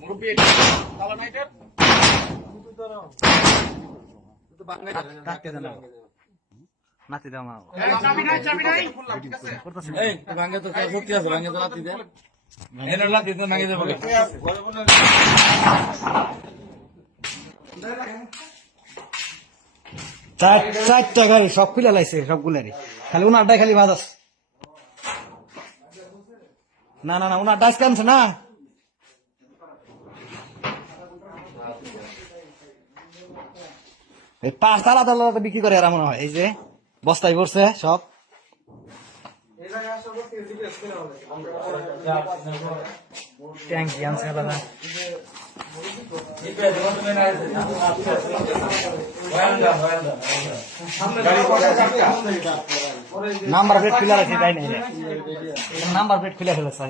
মুরব্বি তালা নাইটের নাতি দাও না চাবি নাই এই ভাঙে তো শক্তি আছে ভাঙে তো নাতি দে এনে নাতি তো ভাঙে দেবো চারটা গাড়ি সব খুলে লাইছে সবগুলারই খালি উনারটাই খালি বাজ আছে না না না উনারটা আজকে আনছে না এই পাঁচ তালা তালা বিক্রি করে এরা মনে হয় এই যে বস্তায় পড়ছে সব ট্যাঙ্কি আনছে দাদা নাম্বার প্লেট খুলে আছে তাই নাই নাম্বার প্লেট খুলে ফেলেছে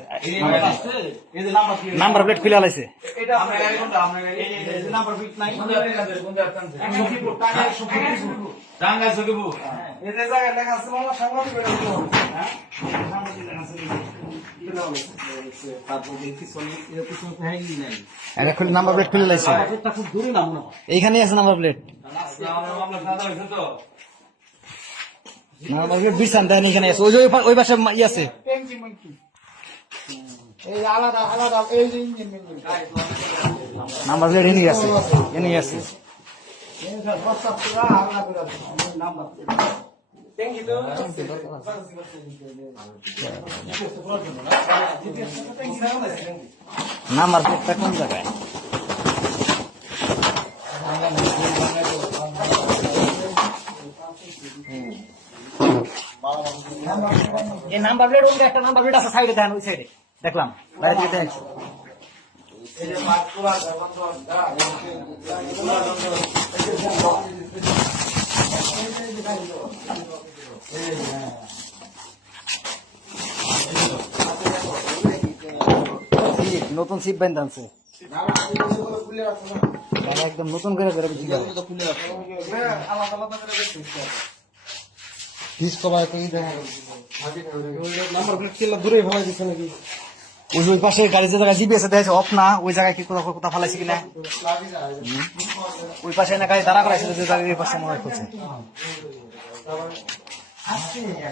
নাম্বার প্লেট খুলে আছে নাম্বার প্লেট খুলে লাইছে এইখানে আছে নাম্বার প্লেট নাম্বার প্লেট বিছান দেন এখানে আছে ওই পাশে ই আছে নাম্বার প্লেট এনে আছে নাম্বার প্লেটটা কোন জায়গায় এই নাম্বার প্লেট ওই একটা নাম্বার প্লেট আছে সাইডে দেন ওই সাইডে দেখলাম বাইরে থেকে দেখছি নতুন সিপ ব্যান্ড আনছে একদম নতুন করে ওই পাশে গাড়ি যে জায়গায় জিপিএস দেখছে অফ না ওই জায়গায় কি কোথাও ফালাইছে কিনা ওই পাশে না গাড়ি দাঁড়া করাইছিল যে জায়গায় পাশে মনে হয় করছে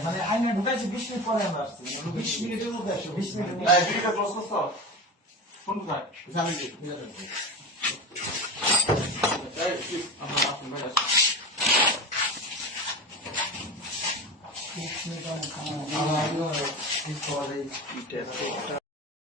মানে আইনে ঢুকাইছে 20 মিনিট পরে আমরা আসছি 20 মিনিটের মধ্যে আসছে 20 মিনিট ভিডিওটা ক্লোজ করছো ফোন কোথায় জানি কি আমরা